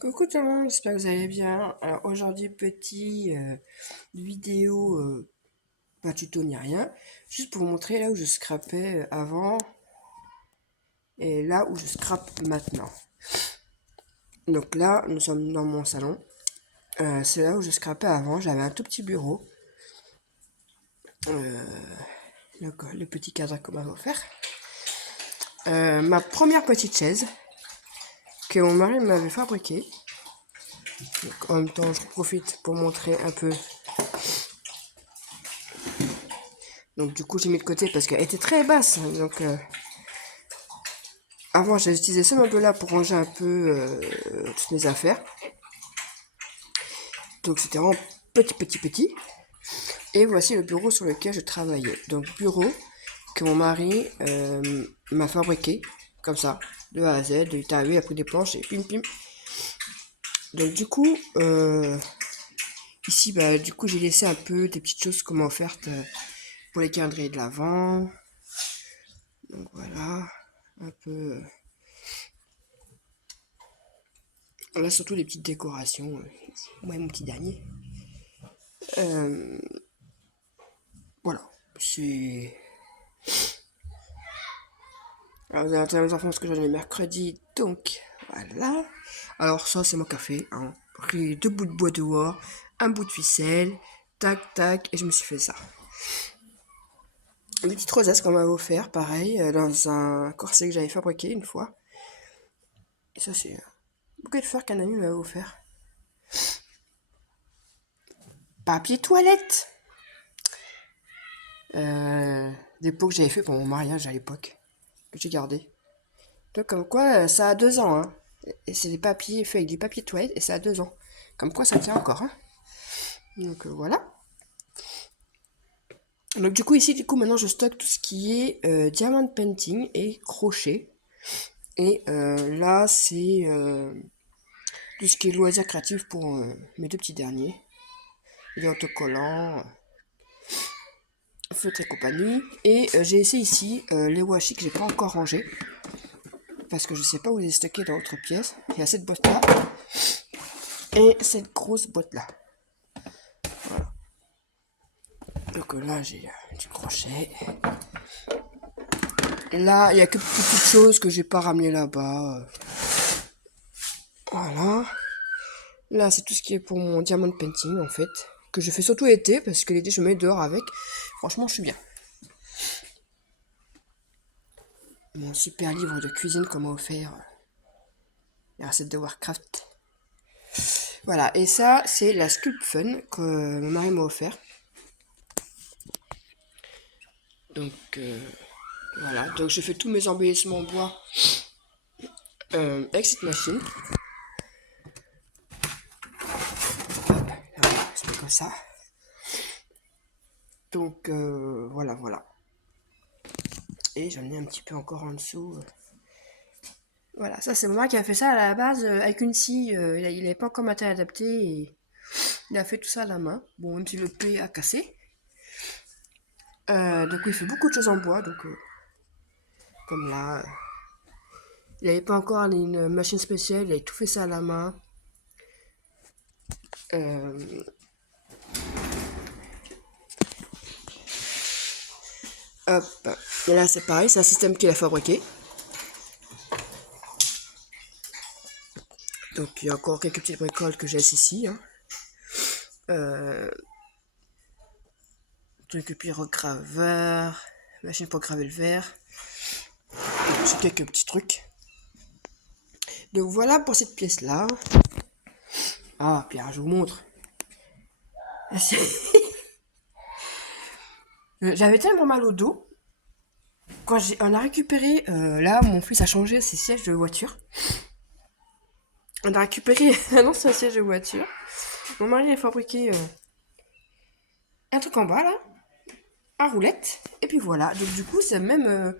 Coucou tout le monde, j'espère que vous allez bien. Alors aujourd'hui, vidéo, pas tuto ni rien, juste pour vous montrer là où je scrapais avant et là où je scrape maintenant. Donc là, nous sommes dans mon salon. C'est là où je scrapais avant, j'avais un tout petit bureau. Donc le petit cadre qu'on m'avait offert. Ma première petite chaise que mon mari m'avait fabriquée. Donc, en même temps, je profite pour montrer un peu. Donc du coup, j'ai mis de côté parce qu'elle était très basse. Donc avant, j'ai utilisé ce meuble-là pour ranger un peu toutes mes affaires. Donc c'était vraiment petit. Et voici le bureau sur lequel je travaillais. Donc bureau que mon mari m'a fabriqué, comme ça, de A à Z. Il t'a vu, il a pris des planches et pim. Donc du coup, ici, du coup, j'ai laissé un peu des petites choses qu'on m'a offertes pour les calendriers de l'Avent. Donc voilà, un peu... Là, surtout les petites décorations. Ouais, mon petit dernier. Euh, voilà, c'est... Alors, vous allez entendre les enfants parce que j'en ai mercredi, donc voilà. Alors, ça, c'est mon café. Hein. Pris 2 bouts de bois dehors, un bout de ficelle, tac, et je me suis fait ça. Une petite rosace qu'on m'avait offert, pareil, dans un corset que j'avais fabriqué une fois. Et ça, c'est un bouquet de fleurs qu'un ami m'avait offert. Papier toilette des pots que j'avais fait pour mon mariage à l'époque, que j'ai gardé. Donc, comme quoi, ça a 2 ans, hein. Et c'est des papiers faits avec du papier toilette et ça a 2 ans. Comme quoi, ça tient encore, hein. Donc, voilà. Donc, du coup, ici, maintenant, je stocke tout ce qui est diamond painting et crochet. Et là, c'est tout ce qui est loisirs créatifs pour mes 2 petits derniers. Les autocollants, feutres et compagnie. Et j'ai essayé ici les washi que j'ai pas encore rangés. Parce que je sais pas où les stocker dans l'autre pièce. Il y a cette boîte là. Et cette grosse boîte là. Voilà. Donc là, j'ai du crochet. Là, il y a que petites choses que j'ai pas ramené là-bas. Voilà. Là, c'est tout ce qui est pour mon diamond painting, en fait. Que je fais surtout l'été, parce que l'été, je me mets dehors avec. Franchement, je suis bien. Mon super livre de cuisine qu'on m'a offert. Les recettes de Warcraft. Voilà, et ça, c'est la Sculpt Fun que mon mari m'a offert. Donc, voilà. Donc, je fais tous mes embellissements en bois avec cette machine. C'est comme ça. Donc, voilà. Et j'en ai un petit peu encore en dessous. Voilà, ça c'est moi qui a fait ça à la base avec une scie. Il n'avait pas encore matériel adapté et il a fait tout ça à la main. Bon, même si le P a cassé. Donc il fait beaucoup de choses en bois. Donc comme là, il n'avait pas encore une machine spéciale. Il avait tout fait ça à la main. Hop. Et là c'est pareil, c'est un système qu'il a fabriqué. Donc il y a encore quelques petites bricoles que j'ai ici. Hein. Quelques petits regraveurs, machine pour graver le verre. J'ai quelques petits trucs. Donc voilà pour cette pièce là. Ah, Pierre, je vous montre. J'avais tellement mal au dos. Quand on a récupéré, là, mon fils a changé ses sièges de voiture. On a récupéré un ancien siège de voiture. Mon mari a fabriqué un truc en bas, là, à roulette. Et puis voilà. Donc du coup, c'est même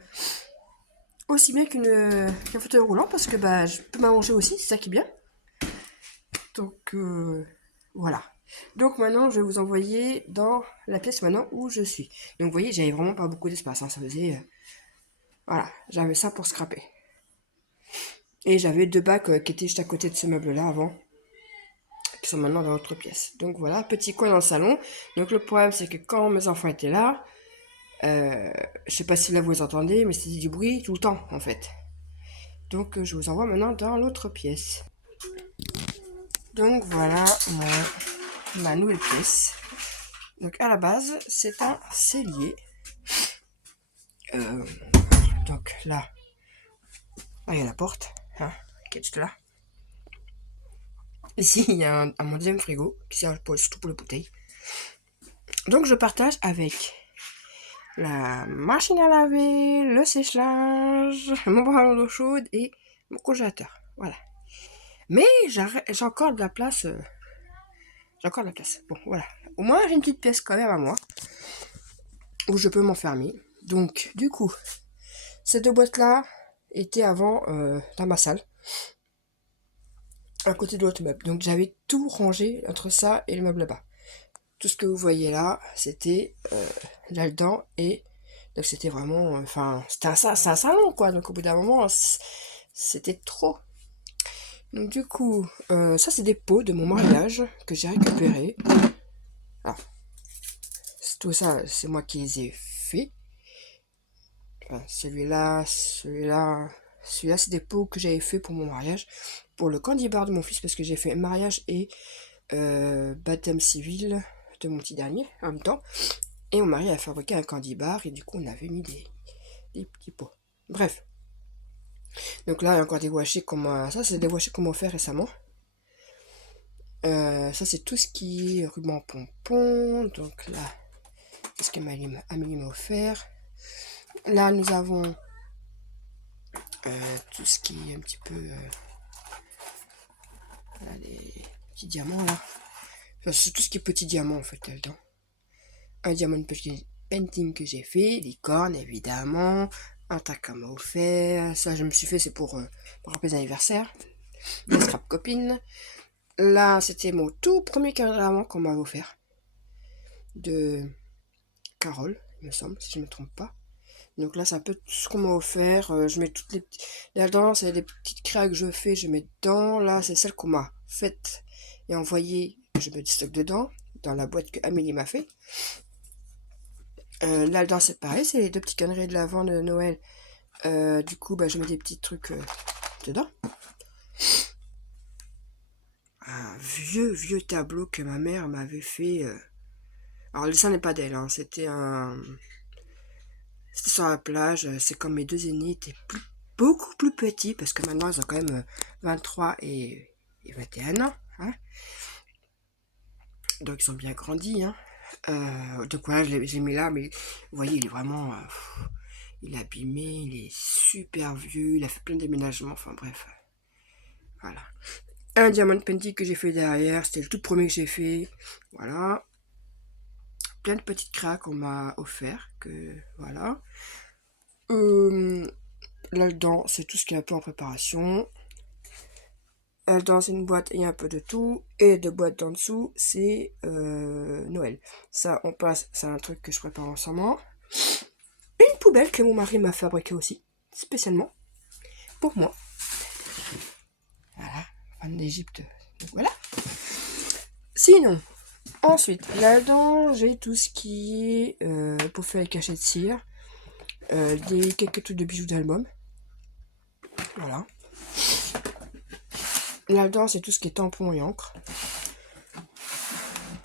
aussi bien qu'un fauteuil roulant parce que je peux m'allonger aussi, c'est ça qui est bien. Donc voilà. Donc maintenant, je vais vous envoyer dans la pièce maintenant où je suis. Donc vous voyez, j'avais vraiment pas beaucoup d'espace. Hein, ça faisait... voilà, j'avais ça pour scraper. Et j'avais 2 bacs qui étaient juste à côté de ce meuble-là avant, qui sont maintenant dans l'autre pièce. Donc voilà, petit coin dans le salon. Donc le problème, c'est que quand mes enfants étaient là, je sais pas si là vous les entendez, mais c'était du bruit tout le temps en fait. Donc je vous envoie maintenant dans l'autre pièce. Donc voilà ma nouvelle pièce. Donc à la base, c'est un cellier. Euh, donc là, il y a la porte, hein, qui est juste là. Ici, il y a mon deuxième frigo, qui sert surtout pour les bouteilles. Donc je partage avec la machine à laver, le sèche-linge, mon ballon d'eau chaude et mon congélateur. Voilà. Mais j'ai encore de la place. J'ai encore de la place. Bon, voilà. Au moins, j'ai une petite pièce quand même à moi, où je peux m'enfermer. Donc, du coup, ces 2 boîtes-là étaient avant dans ma salle, à côté de l'autre meuble. Donc, j'avais tout rangé entre ça et le meuble là-bas. Tout ce que vous voyez là, c'était là-dedans et donc c'était vraiment, enfin, c'était un salon quoi. Donc au bout d'un moment, c'était trop. Donc du coup, ça c'est des pots de mon mariage que j'ai récupérés. Ah, tout ça, c'est moi qui les ai faits. Enfin, celui-là, c'est des pots que j'avais fait pour mon mariage, pour le candy bar de mon fils parce que j'ai fait mariage et baptême civil de mon petit dernier en même temps. Et mon mari a fabriqué un candy bar et du coup on avait mis des petits pots. Bref. Donc là il y a encore des washés ça c'est des washés qu'on m'a offert récemment. Ça c'est tout ce qui est ruban pompon. Donc là c'est ce que Amélie m'a offert. Là nous avons tout ce qui est un petit peu là, les petits diamants là. Enfin, c'est tout ce qui est petits diamants en fait là-dedans. Un diamond painting que j'ai fait, des cornes évidemment, un tac qu'on m'a offert, ça je me suis fait c'est pour rappeler les anniversaires, des scrap copines. Là c'était mon tout premier diamant qu'on m'avait offert, de Carole, il me semble, si je ne me trompe pas. Donc là c'est un peu tout ce qu'on m'a offert, je mets toutes les petites... Là-dedans c'est des petites créas que je fais, je mets dedans, là c'est celle qu'on m'a faite et envoyée, je mets du stock dedans, dans la boîte que Amélie m'a fait. Là-dedans, c'est pareil, c'est les 2 petits conneries de l'avant de Noël. Du coup, je mets des petits trucs dedans. Un vieux tableau que ma mère m'avait fait. Alors, le dessin n'est pas d'elle, hein, c'était sur la plage. C'est comme mes 2 aînés étaient beaucoup plus petits, parce que maintenant, ils ont quand même 23 et 21 ans. Hein. Donc, ils ont bien grandi. Hein. Donc voilà, je l'ai mis là, mais vous voyez, il est vraiment... il est abîmé, il est super vieux, il a fait plein de déménagements, enfin bref. Voilà. Un diamant painting que j'ai fait derrière, c'était le tout premier que j'ai fait. Voilà. Plein de petites craques qu'on m'a offert, que voilà. Là-dedans, c'est tout ce qui est un peu en préparation. Dans une boîte, il y a un peu de tout. Et 2 boîtes en dessous, c'est Noël. Ça, on passe, c'est un truc que je prépare en ce moment. Une poubelle que mon mari m'a fabriquée aussi, spécialement pour moi. Voilà, fan d'Égypte. Donc voilà. Sinon, ensuite, là-dedans, j'ai tout ce qui est pour faire les cachets de cire, quelques trucs de bijoux d'album. Voilà. Là-dedans, c'est tout ce qui est tampon et encre.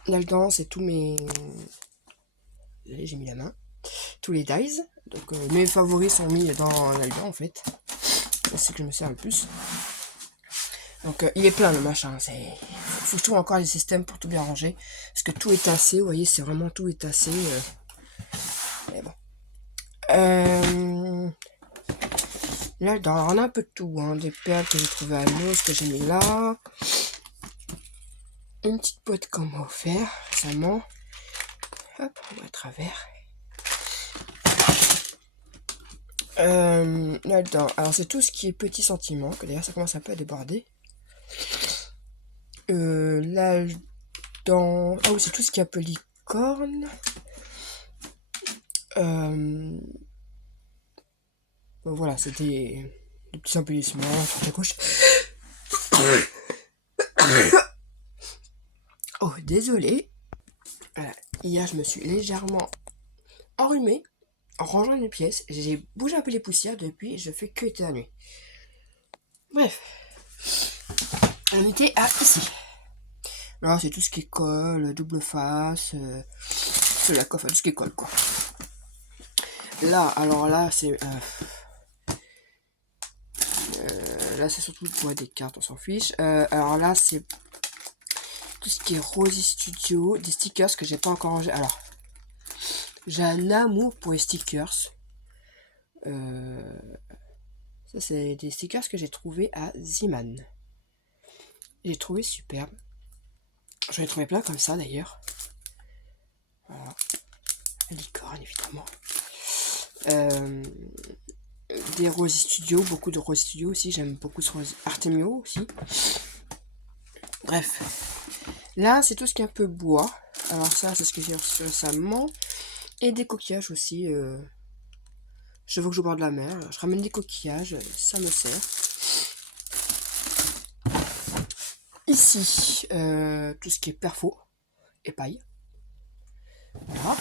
Là-dedans, c'est tous mes... J'ai mis la main. Tous les dies. Donc, mes favoris sont mis là-dedans, en fait. C'est ce que je me sers le plus. Donc, il est plein, le machin. Faut que je trouve encore des systèmes pour tout bien ranger. Parce que tout est tassé, vous voyez, c'est vraiment tout est tassé. Mais bon. Là, on a un peu de tout, hein. Des perles que j'ai trouvées à l'os, que j'ai mis là. Une petite boîte qu'on m'a offert récemment. Hop, on va à travers. Là-dedans, alors c'est tout ce qui est petits sentiments, que d'ailleurs ça commence un peu à déborder. Là-dedans, ah oui, c'est tout ce qui est un peu licorne. Voilà, c'est des des petits embellissements sur ta couche. Oh, désolé. Voilà. Hier, je me suis légèrement enrhumée en rangeant une pièce. J'ai bougé un peu les poussières depuis, je fais que éternuer. Bref. On était à ici. Là, c'est tout ce qui colle, double face, c'est la coiffe, tout ce qui colle, quoi. Là, alors là, c'est... là, c'est surtout pour des cartes, on s'en fiche. Alors là, c'est tout ce qui est Rosy Studio, des stickers que j'ai pas encore rangé. Alors, j'ai un amour pour les stickers. Ça, c'est des stickers que j'ai trouvé à Ziman. J'ai trouvé superbe. J'en ai trouvé plein comme ça d'ailleurs. Voilà. Licorne évidemment. Des Rosy Studio, beaucoup de Rosy Studio aussi. J'aime beaucoup ce Rosy Artemio aussi. Bref. Là, c'est tout ce qui est un peu bois. Alors ça, c'est ce que j'ai reçu récemment. Et des coquillages aussi. Je veux que je borde la mer. Je ramène des coquillages. Ça me sert. Ici, tout ce qui est perfo et paille. Voilà.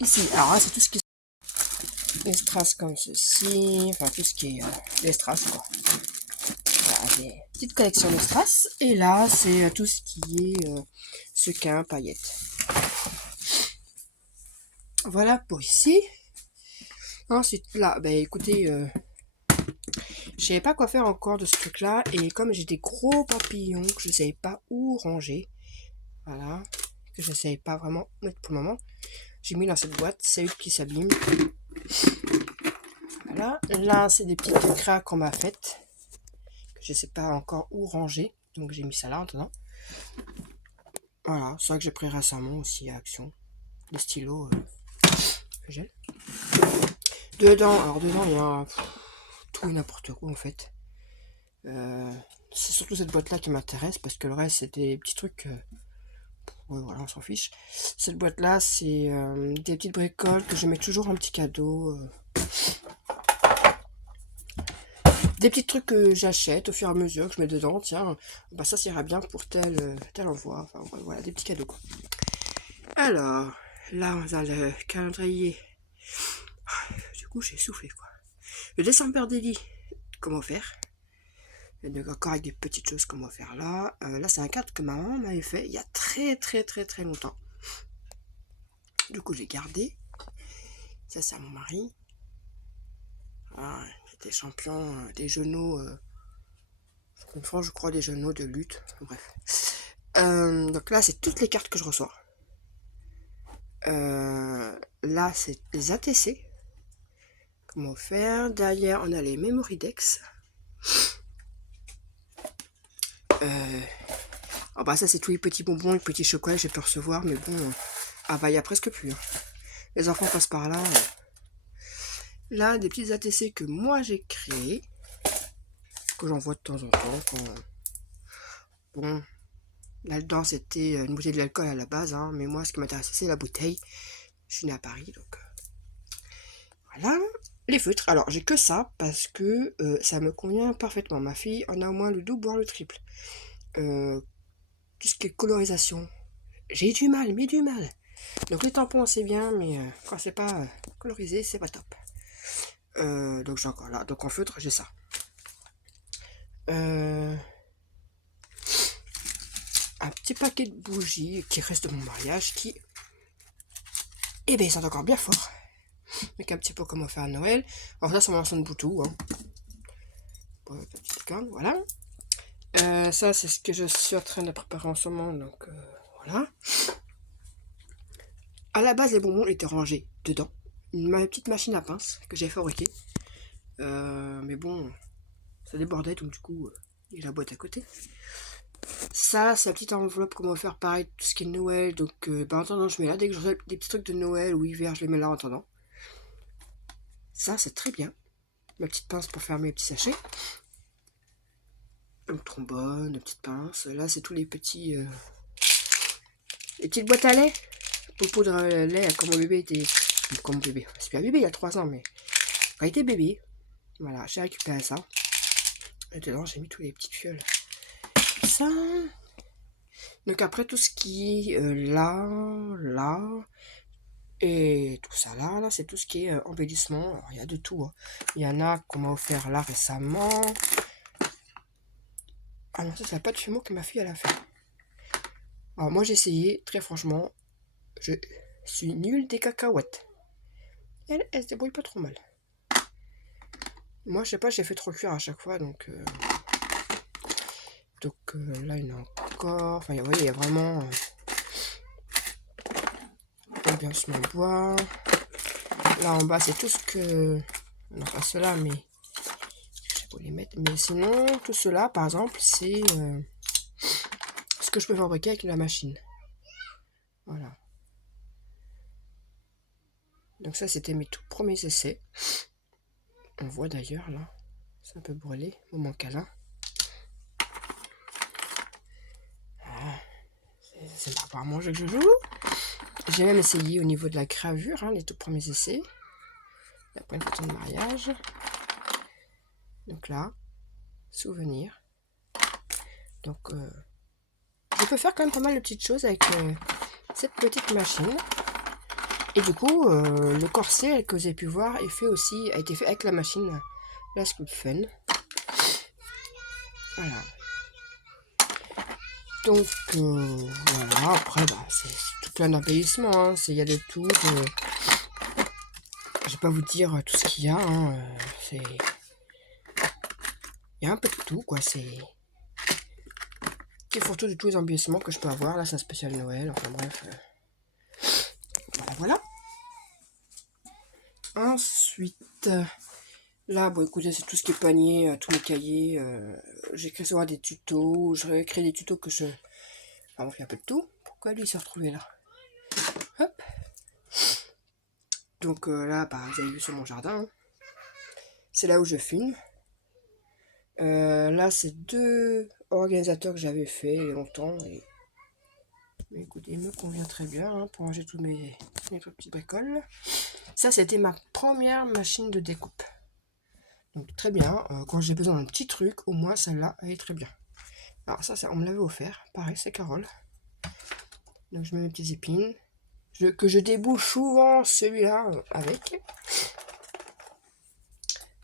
Ici, alors là, c'est tout ce qui est les strass comme ceci. Enfin, tout ce qui est les strass, quoi. Voilà, des petites collections de strass. Et là, c'est tout ce qui est sequin, paillettes. Voilà pour ici. Ensuite, là, bah écoutez, je savais pas quoi faire encore de ce truc-là. Et comme j'ai des gros papillons que je ne savais pas où ranger, voilà, que je ne savais pas vraiment mettre pour le moment, j'ai mis dans cette boîte, c'est une qui s'abîme. Voilà, là, c'est des petites craques qu'on m'a faites, que je ne sais pas encore où ranger. Donc j'ai mis ça là maintenant. Voilà, c'est vrai que j'ai pris récemment aussi à Action. Des stylos gel. Alors dedans, il y a tout et n'importe quoi en fait. C'est surtout cette boîte là qui m'intéresse parce que le reste c'est des petits trucs. Ouais, voilà, on s'en fiche. Cette boîte là, c'est des petites bricoles que je mets toujours en petit cadeau. Des petits trucs que j'achète au fur et à mesure que je mets dedans. Tiens, bah ça ira bien pour tel envoi. Enfin voilà, des petits cadeaux quoi. Alors, là on a le calendrier. Du coup, j'ai soufflé quoi. Le December Daily, comment faire? Donc encore avec des petites choses comment faire là. Là, c'est un cadre que ma maman m'avait fait il y a très longtemps. Du coup, j'ai gardé. Ça, c'est à mon mari. Ah, j'étais champion des genoux. Une fois, je crois, des genoux de lutte. Bref. Donc là, c'est toutes les cartes que je reçois. Là, c'est les ATC. Comment faire? Derrière, on a les Memory Dex. Oh bah ça, c'est tous les petits bonbons, les petits chocolats que j'ai pu recevoir. Mais bon, ah bah, il n'y a presque plus. Hein. Les enfants passent par là. Là, des petits ATC que moi, j'ai créés. Que j'envoie de temps en temps. Quand... Bon, là-dedans, c'était une bouteille de l'alcool à la base. Hein, mais moi, ce qui m'intéressait, c'est la bouteille. Je suis née à Paris, donc... Voilà. Les feutres, alors j'ai que ça parce que ça me convient parfaitement. Ma fille en a au moins le double, voire le triple. Tout ce qui est colorisation, j'ai du mal, mais du mal. Donc les tampons c'est bien, mais quand c'est pas colorisé, c'est pas top. Donc j'ai encore là. Donc en feutre, j'ai ça. Un petit paquet de bougies qui reste de mon mariage qui... Eh ben, ils sont encore bien forts. Avec un petit peu comment faire à Noël. Alors ça, c'est mon ancien de boutou. Hein. Petite corne, voilà. Ça, c'est ce que je suis en train de préparer en ce moment. Donc, voilà. À la base, les bonbons étaient rangés dedans. Ma petite machine à pince que j'ai fabriquée. Mais bon, ça débordait, donc du coup, il y a la boîte à côté. Ça, c'est la petite enveloppe comment faire pareil, tout ce qui est Noël. Donc, en attendant, je mets là. Dès que j'ai des petits trucs de Noël ou hiver, je les mets là en attendant. Ça, c'est très bien. Ma petite pince pour faire mes petits sachets. Un trombone, une petite pince. Là, c'est tous les petits... Les petites boîtes à lait. Pour poudre lait, quand mon bébé était... Quand mon bébé... C'est plus un bébé, il y a 3 ans, mais... Quand il était bébé, Voilà, j'ai récupéré ça. Et dedans, j'ai mis tous les petites fioles. Ça. Donc après, tout ce qui est là, et tout ça là, c'est tout ce qui est embellissement. Alors, il y a de tout. Hein. Il y en a qu'on m'a offert là récemment. Ah non, ça, c'est la pâte fumeau que ma fille, elle a fait. Alors moi, j'ai essayé, très franchement, je suis nulle des cacahuètes. Elle se débrouille pas trop mal. Moi, je sais pas, j'ai fait trop cuire à chaque fois, donc là, il y en a encore. Enfin, vous voyez, il y a vraiment ambiance en bois. Là, en bas, c'est tout ce que... Non, pas cela, mais... Je sais pas où les mettre. Mais sinon, tout cela, par exemple, c'est ce que je peux fabriquer avec la machine. Voilà. Donc ça, c'était mes tout premiers essais. On voit d'ailleurs, là, c'est un peu brûlé. Moment câlin. C'est pas pour manger que je joue. J'ai même essayé au niveau de la gravure, hein, les tout premiers essais. Après une photo de mariage. Donc là, souvenir. Donc, je peux faire quand même pas mal de petites choses avec cette petite machine. Et du coup, le corset que vous avez pu voir a été fait avec la machine, la Scoop Fun. Voilà. Donc, voilà. Après, bah, c'est tout plein d'embellissements. Hein. Il y a de tout. Je vais pas vous dire tout ce qu'il y a. Hein. Il y a un peu de tout, quoi. C'est qui font tout de tous les embellissements que je peux avoir. Là, c'est un spécial Noël. Enfin bref. Voilà. Ensuite, là, bon, écoutez, c'est tout ce qui est panier, tous mes cahiers. J'ai créé souvent des tutos. Je créé des tutos que je... Enfin, on fait un peu de tout. Pourquoi lui s'est retrouvé là? Hop. Donc là, bah, vous avez vu sur mon jardin. Hein. C'est là où je filme. Là, c'est 2 organisateurs que j'avais fait il y a longtemps. Et... Mais écoutez, il me convient très bien hein, pour ranger toutes mes petites bricoles. Ça, c'était ma première machine de découpe. Donc très bien, quand j'ai besoin d'un petit truc, au moins celle-là, elle est très bien. Alors ça on me l'avait offert, pareil, c'est Carole. Donc je mets mes petites épines, que je débouche souvent celui-là avec.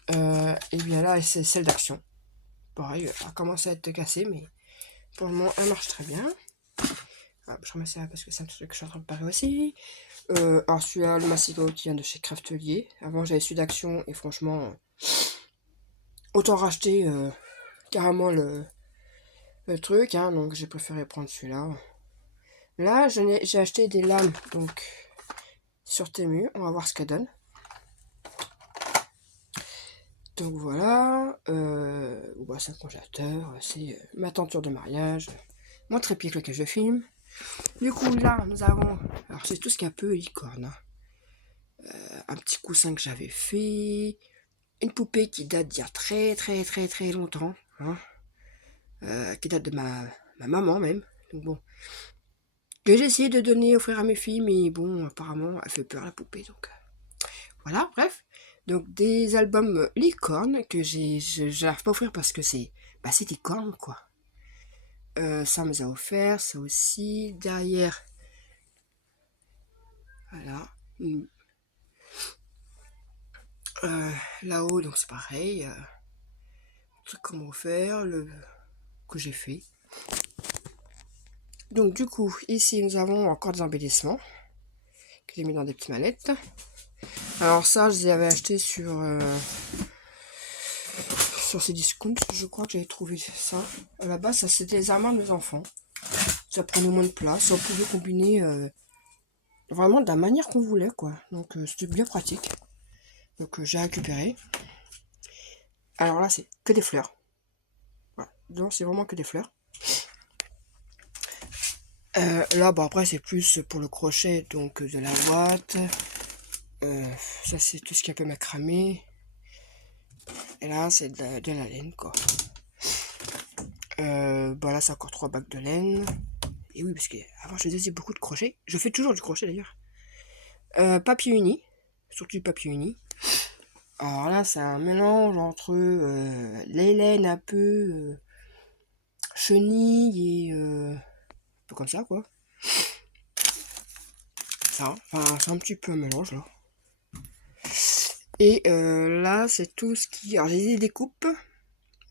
Et bien là, c'est celle d'action. Pareil, elle a commencé à être cassée, mais pour le moment, elle marche très bien. Ah, je remets ça parce que c'est un truc que je suis en train de préparer aussi. Alors celui-là, le massico qui vient de chez Craftelier. Avant, j'avais celui d'action et franchement, autant racheter carrément le truc. Hein, donc j'ai préféré prendre celui-là. Là, j'ai acheté des lames donc sur Temu. On va voir ce qu'elle donne. Donc voilà. Bah, c'est un congélateur. C'est ma tenture de mariage. Mon trépied avec lequel je filme. Du coup, là, nous avons... Alors, c'est tout ce qui est un peu licorne. Hein. Un petit coussin que j'avais fait. Une poupée qui date d'il y a très longtemps. Hein. Qui date de ma maman même. Donc bon. Que j'ai essayé de donner, offrir à mes filles. Mais bon, apparemment, elle fait peur la poupée. Donc voilà, bref. Donc des albums licorne que je n'arrive pas à offrir parce que c'est des cornes, quoi. Ça on me les a offert, ça aussi. Derrière, voilà. Là-haut, donc c'est pareil. Truc qu'on m'a offert, que j'ai fait. Donc du coup, ici nous avons encore des embellissements que j'ai mis dans des petites mallettes. Alors ça, je les avais achetés sur ces discounts. Je crois que j'avais trouvé ça. À la base, ça c'était les armoires des enfants. Ça prenait moins de place. On pouvait combiner vraiment de la manière qu'on voulait, quoi. Donc c'était bien pratique. Donc j'ai récupéré. Alors là, c'est que des fleurs. Voilà. Donc c'est vraiment que des fleurs. Là, bon, après, c'est plus pour le crochet, donc de la boîte. Ça, c'est tout ce qui est un peu macramé. Et là, c'est de la laine, quoi. Bah là, c'est encore 3 bacs de laine. Et oui, parce que avant, je faisais beaucoup de crochet. Je fais toujours du crochet, d'ailleurs. Papier uni. Surtout du papier uni. Alors là, c'est un mélange entre les laines un peu chenille et un peu comme ça, quoi. Ça, enfin, c'est un petit peu un mélange, là. Et là, c'est tout ce qui... Alors, j'ai des découpes.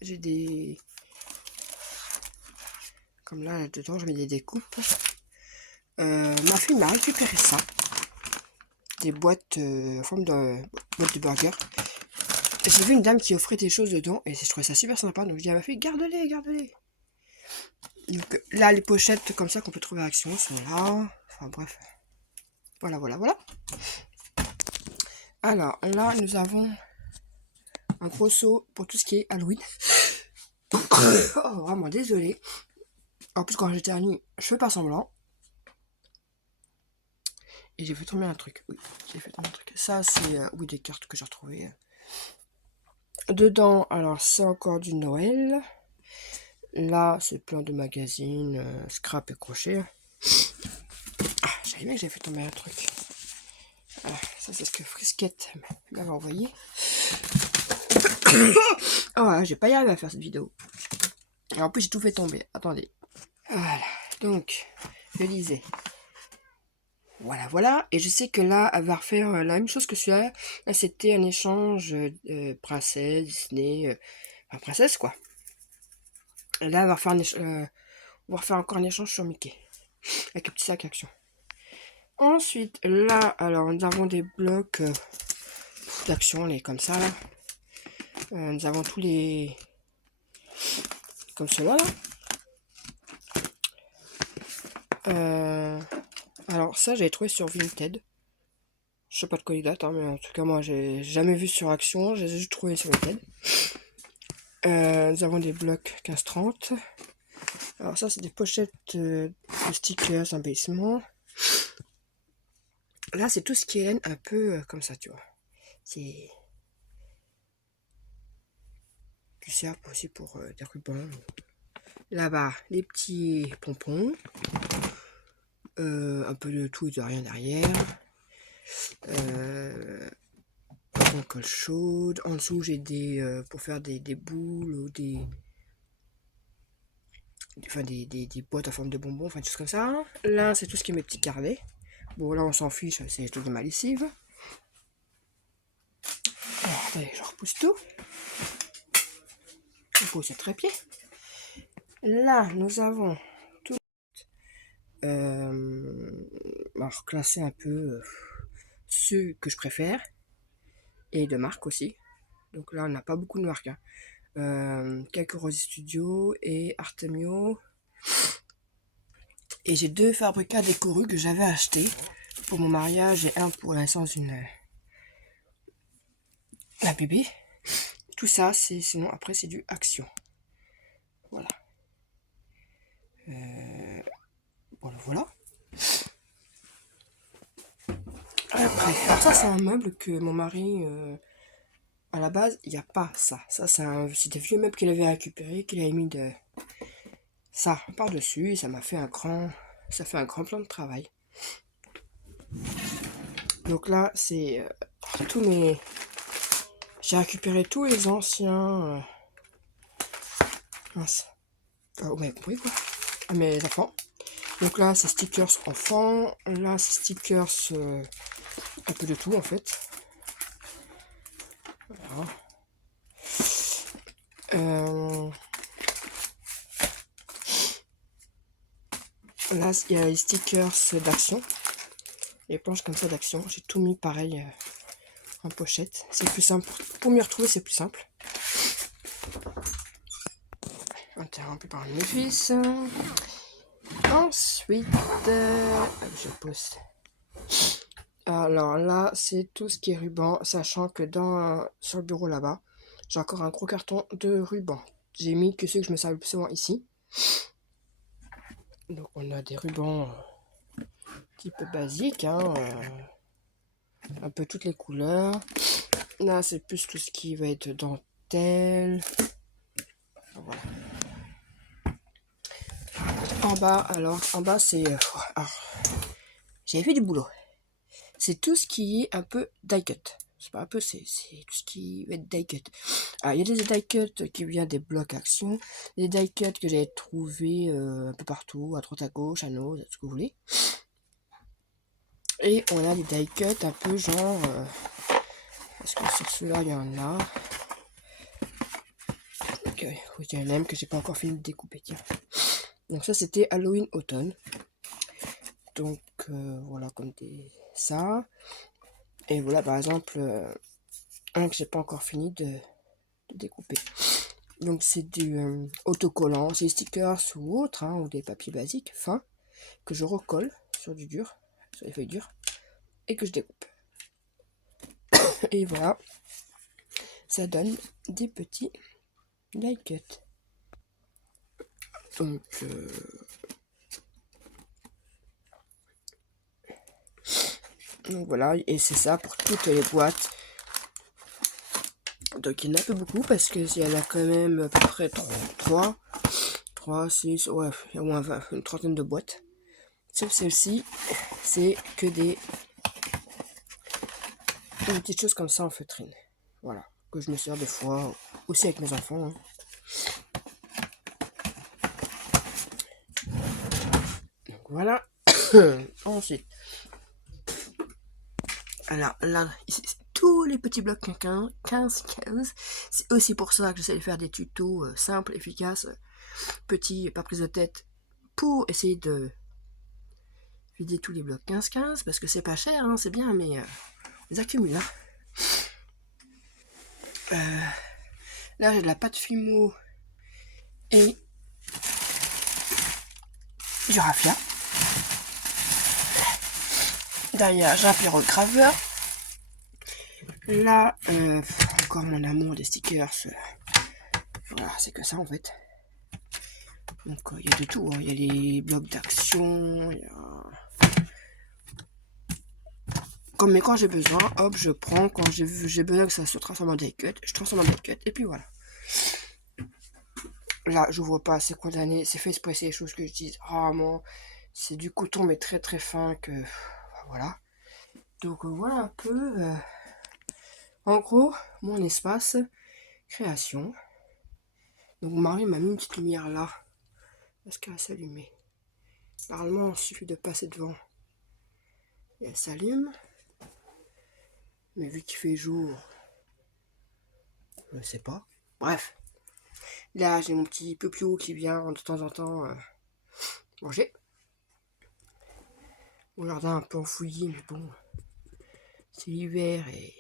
J'ai des... Comme là, dedans, je mets des découpes. Ma fille m'a récupéré ça. Des boîtes en forme de boîte de burger. Et j'ai vu une dame qui offrait des choses dedans. Et je trouvais ça super sympa. Donc, je dis à ma fille, garde-les, garde-les. Donc, là, les pochettes comme ça qu'on peut trouver à Action sont là. Enfin, bref. Voilà, voilà, voilà. Alors, là, nous avons un gros seau pour tout ce qui est Halloween. Oh, vraiment désolé. En plus, quand j'étais à nuit, je fais pas semblant. Et j'ai fait tomber un truc. Oui, j'ai fait tomber un truc. Ça, c'est oui, des cartes que j'ai retrouvées. Dedans, alors, c'est encore du Noël. Là, c'est plein de magazines, scrap et crochet. Ah, j'avais aimé que j'ai fait tomber un truc. Voilà, ça, c'est ce que Frisquette m'avait envoyé. Oh, j'ai pas y arrivé à faire cette vidéo. Et en plus, j'ai tout fait tomber. Attendez. Voilà. Donc, je disais. Voilà, voilà. Et je sais que là, elle va refaire la même chose que celui-là. Là, c'était un échange princesse, Disney. Enfin, princesse, quoi. Et là, elle va refaire, on va refaire encore un échange sur Mickey. Avec un petit sac action. Ensuite, là, alors, nous avons des blocs d'action, les comme ça, là. Nous avons tous les... Comme cela, là. Alors, ça, j'avais trouvé sur Vinted. Je sais pas de quoi il date, hein, mais en tout cas, moi, j'ai jamais vu sur Action. J'ai juste trouvé sur Vinted. Nous avons des blocs 15-30. Alors ça, c'est des pochettes de stickers, un baissement. Là, c'est tout ce qui est laine un peu comme ça, tu vois. C'est... Qui sert aussi pour des rubans. Là-bas, les petits pompons. Un peu de tout et de rien derrière. Un colle chaude. En dessous, j'ai des... pour faire des boules ou des... Enfin, des boîtes en forme de bonbons, enfin, des choses comme ça. Là, c'est tout ce qui est mes petits carnets. Bon, là, on s'en fiche, c'est tout de ma lessive. Alors, attendez, je repousse tout. Je pose ce trépied. Là, nous avons tout. Alors, classer un peu ceux que je préfère. Et de marque aussi. Donc là, on n'a pas beaucoup de marques. Hein. Quelques Rosy Studio et Artemio. Et j'ai 2 Fabrica décorus que j'avais achetés pour mon mariage et un pour la naissance d'une la bébé. Tout ça, c'est sinon après c'est du Action. Voilà. Voilà, voilà. Après, alors ça c'est un meuble que mon mari, à la base, il n'y a pas ça. Ça c'est des vieux meubles qu'il avait récupéré, qu'il avait mis de ça par-dessus et ça m'a fait un grand, ça fait un grand plan de travail. Donc là, c'est tous mes... J'ai récupéré tous les anciens... Mince. Vous m'avez compris, quoi. À mes enfants. Donc là, c'est stickers enfants. Là, c'est stickers... un peu de tout, en fait. Voilà. Là, il y a les stickers d'action. Les planches comme ça d'action. J'ai tout mis pareil en pochette. C'est plus simple. Pour m'y retrouver, c'est plus simple. Interrompu par mes fils. Ensuite, je pose. Alors là, c'est tout ce qui est ruban, sachant que sur le bureau là-bas, j'ai encore un gros carton de ruban. J'ai mis que ceux que je me sers le plus souvent ici. Donc on a des rubans type basique, hein, un peu toutes les couleurs. Là, c'est plus tout ce qui va être dentelle. Voilà. En bas, c'est... j'avais fait du boulot. C'est tout ce qui est un peu die cut. c'est pas un peu, c'est tout ce qui va être die cut. Ah, il y a des die cuts qui viennent des blocs action, des die cuts que j'ai trouvé un peu partout, à droite à gauche, à nos, ce que vous voulez. Et on a des die cuts un peu genre, parce que sur ceux-là il y en a. Ok, il y en a même que j'ai pas encore fini de découper, tiens. Donc ça c'était Halloween automne. Donc voilà comme ça. Et voilà par exemple un que j'ai pas encore fini de découper. Donc c'est du autocollant, c'est des stickers ou autres, hein, ou des papiers basiques fins que je recolle sur du dur, sur les feuilles dures, et que je découpe. Et voilà, ça donne des petits die cuts. Donc voilà, et c'est ça pour toutes les boîtes. Donc il y en a un peu beaucoup parce que il y en a quand même à peu près 3, 6, ouais, il y a au moins 20, une trentaine de boîtes. Sauf celle-ci, c'est que des petites choses comme ça en feutrine. Voilà, que je me sers des fois, aussi avec mes enfants. Hein. Donc voilà. Ensuite, alors là, ici, tous les petits blocs 15. C'est aussi pour ça que j'essaie de faire des tutos simples, efficaces, petits, pas prise de tête, pour essayer de vider tous les blocs 15, parce que c'est pas cher, hein, c'est bien, mais on les accumule. Hein. Là, j'ai de la pâte Fimo et du raffia. Derrière, j'ai un pyrograveur. Là, encore mon amour des stickers. Voilà, c'est que ça en fait. Donc, il y a de tout. Il y a les blocs d'action. Comme quand j'ai besoin, hop, je prends. Quand j'ai besoin que ça se transforme en die cut, je transforme en die cut. Et puis voilà. Là, je vois pas, c'est condamné. C'est fait exprès, c'est les choses que je dis rarement. C'est du coton, mais très très fin. Que voilà. Donc, voilà un peu. En gros, mon espace création. Donc mon mari m'a mis une petite lumière là. Parce qu'elle s'allumer. Normalement, il suffit de passer devant. Et elle s'allume. Mais vu qu'il fait jour, je ne sais pas. Bref. Là, j'ai mon petit Peuplio qui vient de temps en temps manger. Mon jardin un peu enfoui, mais bon. C'est l'hiver et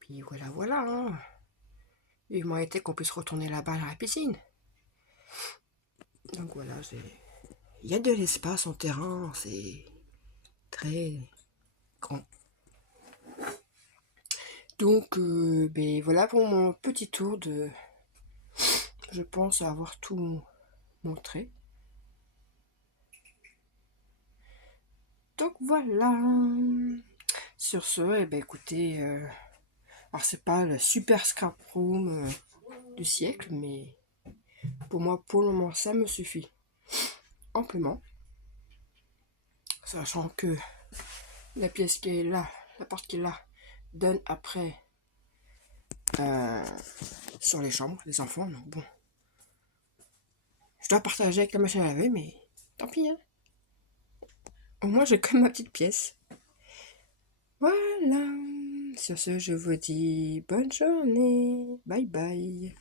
puis voilà, voilà. Hein. Vivement été qu'on puisse retourner là-bas dans la piscine. Donc voilà, il y a de l'espace en terrain, c'est très grand. Donc ben voilà pour mon petit tour de... Je pense avoir tout montré. Donc voilà. Sur ce, eh ben écoutez, alors c'est pas le super scrap room du siècle, mais pour moi, pour le moment, ça me suffit amplement. Sachant que la pièce qui est là, la porte qui est là, donne après sur les chambres, les enfants. Donc bon, je dois partager avec la machine à laver, mais tant pis. Hein. Au moins, j'ai comme ma petite pièce. Voilà. Sur ce, je vous dis bonne journée. Bye bye.